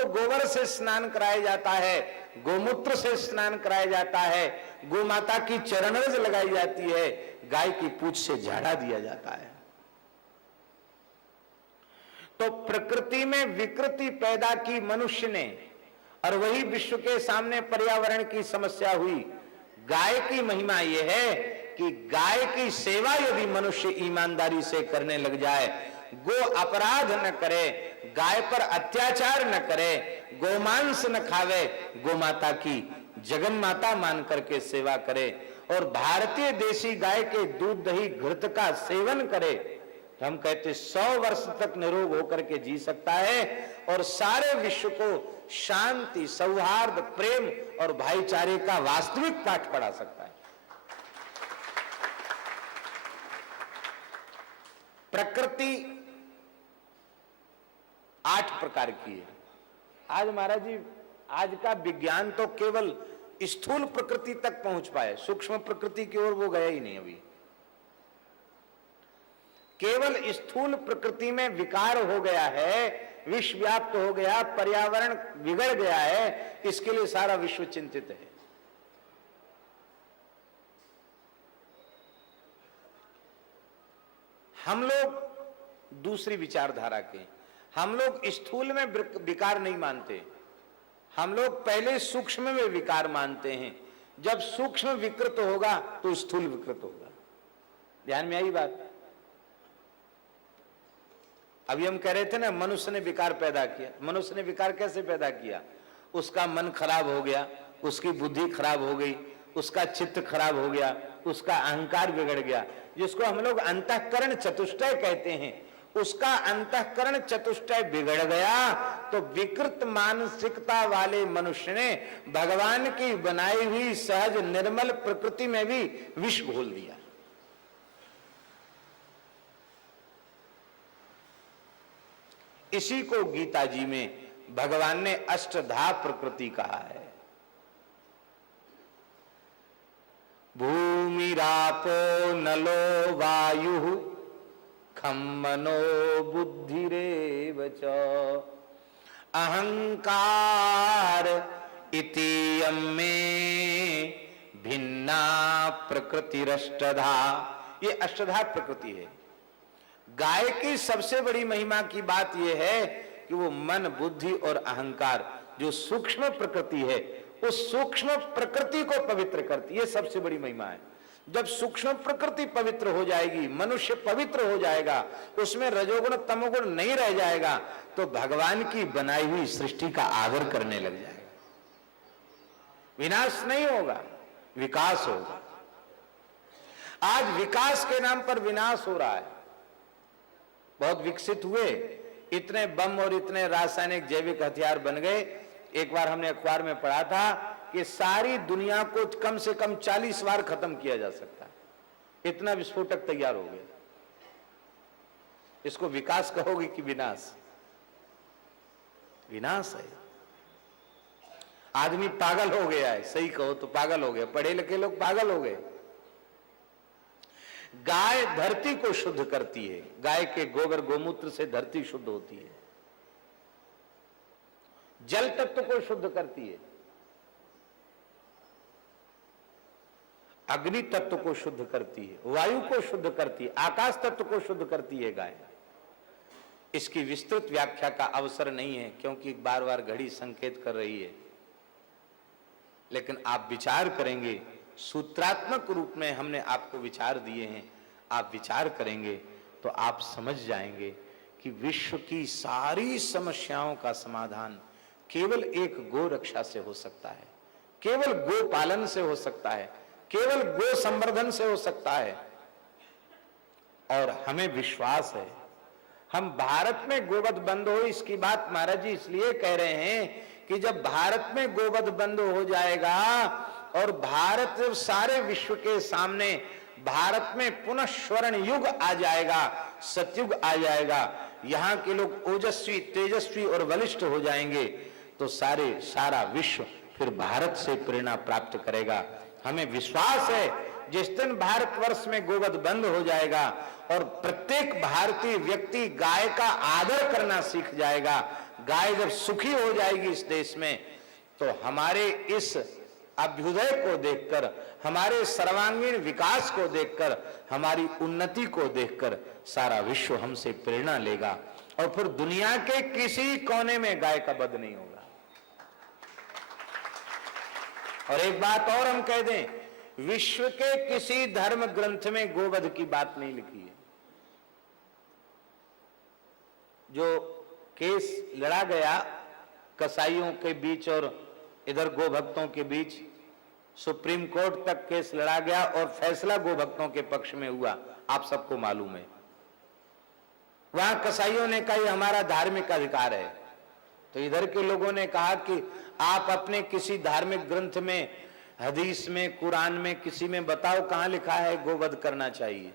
को गोबर से स्नान कराया जाता है, गोमूत्र से स्नान कराया जाता है, गोमाता की चरणरज लगाई जाती है, गाय की पूंछ से झाड़ा दिया जाता है। तो प्रकृति में विकृति पैदा की मनुष्य ने, और वही विश्व के सामने पर्यावरण की समस्या हुई। गाय की महिमा यह है कि गाय की सेवा यदि मनुष्य ईमानदारी से करने लग जाए, गो अपराध न करे, गाय पर अत्याचार न करे, गोमांस न खावे, गोमाता की जगन माता मान करके सेवा करे और भारतीय देशी गाय के दूध दही घृत का सेवन करे, तो हम कहते 100 वर्ष तक निरोग होकर के जी सकता है और सारे विश्व को शांति, सौहार्द, प्रेम और भाईचारे का वास्तविक पाठ पढ़ा सकता है। प्रकृति 8 प्रकार की है। आज महाराज जी, आज का विज्ञान तो केवल स्थूल प्रकृति तक पहुंच पाए, सूक्ष्म प्रकृति की ओर वो गया ही नहीं। अभी केवल स्थूल प्रकृति में विकार हो गया है, विश्व व्याप्त हो गया, पर्यावरण बिगड़ गया है, इसके लिए सारा विश्व चिंतित है। हम लोग दूसरी विचारधारा के, हम लोग स्थूल में विकार नहीं मानते, हम लोग पहले सूक्ष्म में विकार मानते हैं। जब सूक्ष्म विकृत होगा तो स्थूल विकृत होगा। ध्यान में आई बात? अभी हम कह रहे थे ना, मनुष्य ने विकार पैदा किया। मनुष्य ने विकार कैसे पैदा किया? उसका मन खराब हो गया, उसकी बुद्धि खराब हो गई, उसका चित्त खराब हो गया, उसका अहंकार बिगड़ गया, जिसको हम लोग अंतःकरण चतुष्टय कहते हैं। उसका अंतःकरण चतुष्टय बिगड़ गया तो विकृत मानसिकता वाले मनुष्य ने भगवान की बनाई हुई सहज निर्मल प्रकृति में भी विष घोल दिया। इसी को गीता जी में भगवान ने अष्टधा प्रकृति कहा है। भूमिरापो नलो वायु खम मनो बुद्धिरेव च अहंकार इति में भिन्ना प्रकृतिरष्टधा। ये अष्टधा प्रकृति है। गाय की सबसे बड़ी महिमा की बात यह है कि वो मन, बुद्धि और अहंकार, जो सूक्ष्म प्रकृति है, उस सूक्ष्म प्रकृति को पवित्र करती है। सबसे बड़ी महिमा है। जब सूक्ष्म प्रकृति पवित्र हो जाएगी, मनुष्य पवित्र हो जाएगा, उसमें रजोगुण तमोगुण नहीं रह जाएगा, तो भगवान की बनाई हुई सृष्टि का आदर करने लग जाएगा। विनाश नहीं होगा, विकास होगा। आज विकास के नाम पर विनाश हो रहा है। बहुत विकसित हुए, इतने बम और इतने रासायनिक जैविक हथियार बन गए। एक बार हमने अखबार में पढ़ा था कि सारी दुनिया को कम से कम 40 बार खत्म किया जा सकता है, इतना विस्फोटक तैयार हो गया। इसको विकास कहोगे कि विनाश? विनाश है। आदमी पागल हो गया है, सही कहो तो पागल हो गया। पढ़े लिखे लोग पागल हो गए। गाय धरती को शुद्ध करती है। गाय के गोबर गोमूत्र से धरती शुद्ध होती है। जल तत्व को शुद्ध करती है, अग्नि तत्व को शुद्ध करती है, वायु को शुद्ध करती है, आकाश तत्व को शुद्ध करती है गाय। इसकी विस्तृत व्याख्या का अवसर नहीं है, क्योंकि बार बार घड़ी संकेत कर रही है। लेकिन आप विचार करेंगे, सूत्रात्मक रूप में हमने आपको विचार दिए हैं, आप विचार करेंगे तो आप समझ जाएंगे कि विश्व की सारी समस्याओं का समाधान केवल एक गो रक्षा से हो सकता है, केवल गो पालन से हो सकता है, केवल गो संवर्धन से हो सकता है। और हमें विश्वास है, हम भारत में गोवध बंद हो, इसकी बात महाराज जी इसलिए कह रहे हैं कि जब भारत में गोवध बंद हो जाएगा और भारत सारे विश्व के सामने, भारत में पुनः स्वर्ण युग आ जाएगा, सतयुग आ जाएगा, यहां के लोग ओजस्वी, तेजस्वी और बलिष्ठ हो जाएंगे, तो सारा विश्व फिर भारत से प्रेरणा प्राप्त करेगा। हमें विश्वास है जिस दिन भारतवर्ष में गोवध बंद हो जाएगा और प्रत्येक भारतीय व्यक्ति गाय का आदर करना सीख जाएगा, गाय जब सुखी हो जाएगी इस देश में, तो हमारे इस अभ्युदय को देखकर, हमारे सर्वांगीण विकास को देखकर, हमारी उन्नति को देखकर सारा विश्व हमसे प्रेरणा लेगा और फिर दुनिया के किसी कोने में गाय का वध नहीं होगा। और एक बात और हम कह दें, विश्व के किसी धर्म ग्रंथ में गोवध की बात नहीं लिखी है। जो केस लड़ा गया कसाईयों के बीच और इधर गोभक्तों के बीच, सुप्रीम कोर्ट तक केस लड़ा गया और फैसला गोभक्तों के पक्ष में हुआ, आप सबको मालूम है। वहां कसाईयों ने कहा ये हमारा धार्मिक अधिकार है, तो इधर के लोगों ने कहा कि आप अपने किसी धार्मिक ग्रंथ में, हदीस में, कुरान में, किसी में बताओ कहां लिखा है गोवध करना चाहिए।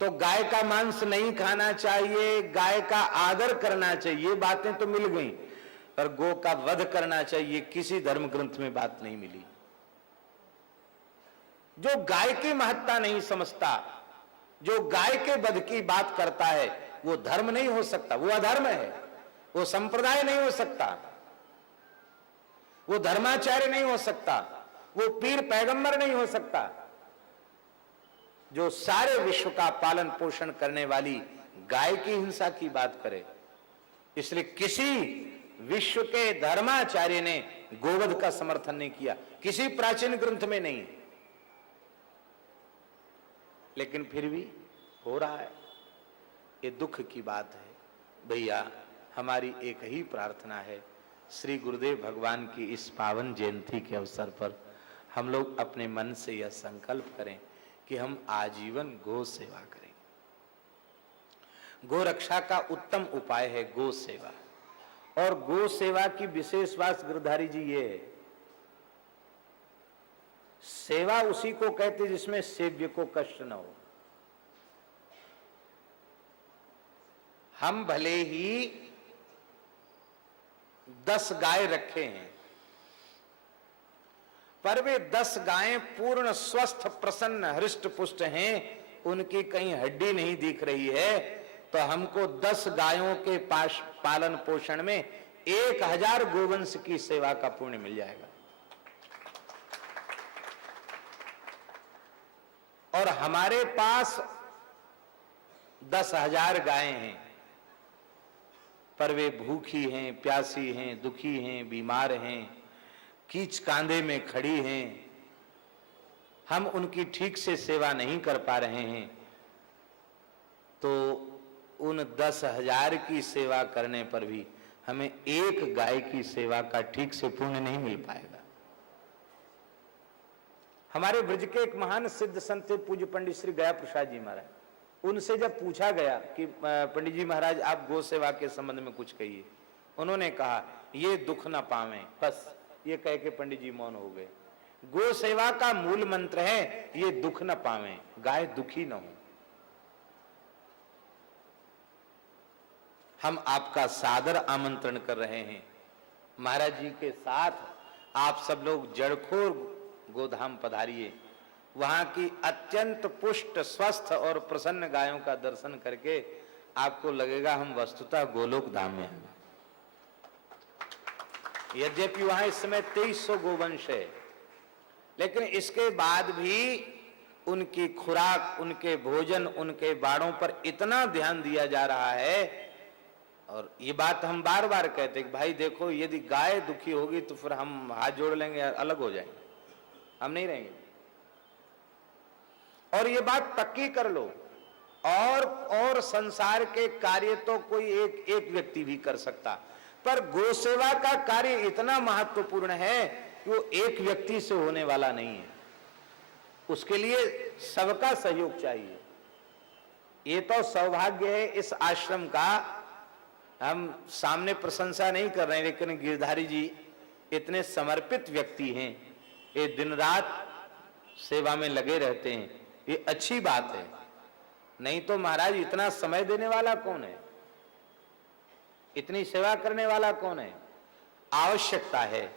तो गाय का मांस नहीं खाना चाहिए, गाय का आदर करना चाहिए, बातें तो मिल गई, पर गो का वध करना चाहिए किसी धर्म ग्रंथ में बात नहीं मिली। जो गाय की महत्ता नहीं समझता, जो गाय के वध की बात करता है, वो धर्म नहीं हो सकता, वो अधर्म है, वो संप्रदाय नहीं हो सकता, वो धर्माचार्य नहीं हो सकता, वो पीर पैगंबर नहीं हो सकता। जो सारे विश्व का पालन पोषण करने वाली गाय की हिंसा की बात करे, इसलिए किसी विश्व के धर्माचार्य ने गोवध का समर्थन नहीं किया, किसी प्राचीन ग्रंथ में नहीं, लेकिन फिर भी हो रहा है। ये दुख की बात है। भैया, हमारी एक ही प्रार्थना है, श्री गुरुदेव भगवान की इस पावन जयंती के अवसर पर हम लोग अपने मन से यह संकल्प करें कि हम आजीवन गो सेवा करें। गो रक्षा का उत्तम उपाय है गो सेवा, और गो सेवा की विशेष बात गिरधारी जी ये है, सेवा उसी को कहते जिसमें सेव्य को कष्ट न हो। हम भले ही 10 गाय रखे हैं, पर वे 10 गायें पूर्ण स्वस्थ प्रसन्न हृष्ट पुष्ट हैं, उनकी कहीं हड्डी नहीं दिख रही है, तो हमको 10 गायों के पालन पोषण में 1000 गोवंश की सेवा का पुण्य मिल जाएगा। और हमारे पास 10,000 गायें हैं, पर वे भूखी हैं, प्यासी हैं, दुखी हैं, बीमार हैं, कीच कांधे में खड़ी हैं, हम उनकी ठीक से सेवा नहीं कर पा रहे हैं, तो उन 10,000 की सेवा करने पर भी हमें एक गाय की सेवा का ठीक से पुण्य नहीं मिल पाएगा। हमारे ब्रज के एक महान सिद्ध संत पूज्य पंडित श्री गया प्रसाद जी महाराज, उनसे जब पूछा गया कि पंडित जी महाराज आप गो सेवा के संबंध में कुछ कहिए, उन्होंने कहा ये दुख न पावें, बस ये कह के पंडित जी मौन हो गए। गो सेवा का मूल मंत्र है ये दुख न पावें, गाय दुखी न हो। हम आपका सादर आमंत्रण कर रहे हैं, महाराज जी के साथ आप सब लोग जड़खोर गोधाम पधारिए, वहां की अत्यंत पुष्ट स्वस्थ और प्रसन्न गायों का दर्शन करके आपको लगेगा हम वस्तुतः गोलोक धाम में हैं। यद्यपि वहां इस समय 2300 गोवंश है, लेकिन इसके बाद भी उनकी खुराक, उनके भोजन, उनके बाड़ों पर इतना ध्यान दिया जा रहा है। और ये बात हम बार बार कहते हैं कि भाई देखो, यदि गाय दुखी होगी तो फिर हम हाथ जोड़ लेंगे, अलग हो जाएंगे, हम नहीं रहेंगे। और ये बात पक्की कर लो, और संसार के कार्य तो कोई एक व्यक्ति भी कर सकता, पर गो सेवा का कार्य इतना महत्वपूर्ण है कि वो एक व्यक्ति से होने वाला नहीं है, उसके लिए सबका सहयोग चाहिए। ये तो सौभाग्य है इस आश्रम का, हम सामने प्रशंसा नहीं कर रहे हैं, लेकिन गिरधारी जी इतने समर्पित व्यक्ति हैं, ये दिन रात सेवा में लगे रहते हैं, ये अच्छी बात है। नहीं तो महाराज इतना समय देने वाला कौन है, इतनी सेवा करने वाला कौन है? आवश्यकता है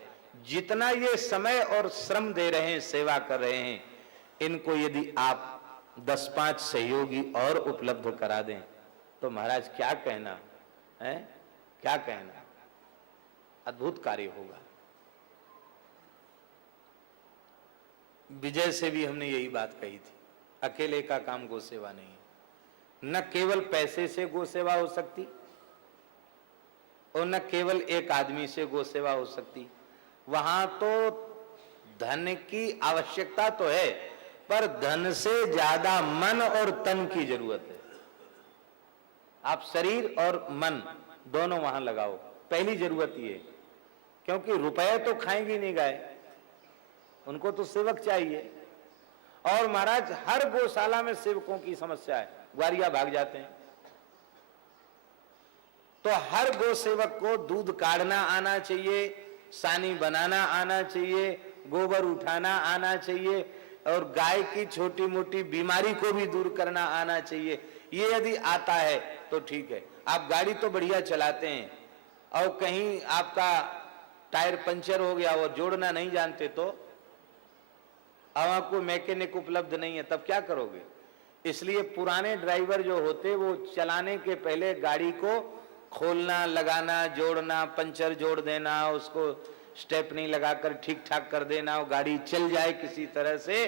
जितना ये समय और श्रम दे रहे हैं, सेवा कर रहे हैं, इनको यदि आप 10-5 सहयोगी और उपलब्ध करा दें तो महाराज क्या कहना, है, क्या कहना, अद्भुत कार्य होगा। विजय से भी हमने यही बात कही थी, अकेले का काम गौ सेवा नहीं है। न केवल पैसे से गौ सेवा हो सकती और न केवल एक आदमी से गौ सेवा हो सकती। वहां तो धन की आवश्यकता तो है, पर धन से ज्यादा मन और तन की जरूरत है। आप शरीर और मन दोनों वहां लगाओ, पहली जरूरत ये, क्योंकि रुपए तो खाएंगी नहीं गाय, उनको तो सेवक चाहिए। और महाराज हर गौशाला में सेवकों की समस्या है, ग्वारिया भाग जाते हैं। तो हर गौ सेवक को दूध काढ़ना आना चाहिए, सानी बनाना आना चाहिए, गोबर उठाना आना चाहिए, और गाय की छोटी मोटी बीमारी को भी दूर करना आना चाहिए। ये यदि आता है तो ठीक है। आप गाड़ी तो बढ़िया चलाते हैं और कहीं आपका टायर पंचर हो गया और जोड़ना नहीं जानते, तो अब आपको मैकेनिक उपलब्ध नहीं है, तब क्या करोगे? इसलिए पुराने ड्राइवर जो होते वो चलाने के पहले गाड़ी को खोलना, लगाना, जोड़ना, पंचर जोड़ देना, उसको स्टेपनी लगाकर ठीक ठाक कर देना और गाड़ी चल जाए किसी तरह से,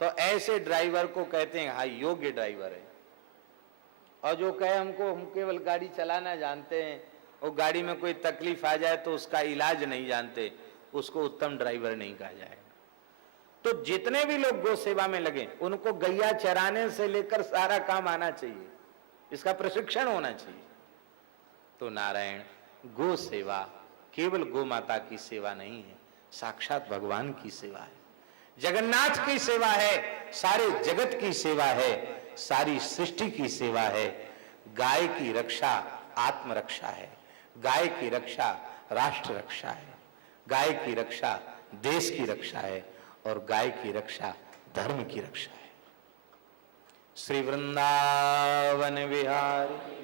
तो ऐसे ड्राइवर को कहते हैं हाँ योग्य ड्राइवर है। और जो कहे हमको हम केवल गाड़ी चलाना जानते हैं और गाड़ी में कोई तकलीफ आ जाए तो उसका इलाज नहीं जानते, उसको उत्तम ड्राइवर नहीं कहा जाएगा। तो जितने भी लोग गौ सेवा में लगे उनको गैया चराने से लेकर सारा काम आना चाहिए, इसका प्रशिक्षण होना चाहिए। तो नारायण, गौ सेवा केवल गौ माता की सेवा नहीं है, साक्षात भगवान की सेवा है, जगन्नाथ की सेवा है, सारे जगत की सेवा है, सारी सृष्टि की सेवा है। गाय की रक्षा आत्मरक्षा है, गाय की रक्षा राष्ट्र रक्षा है, गाय की रक्षा देश की रक्षा है, और गाय की रक्षा धर्म की रक्षा है। श्री वृंदावन विहारी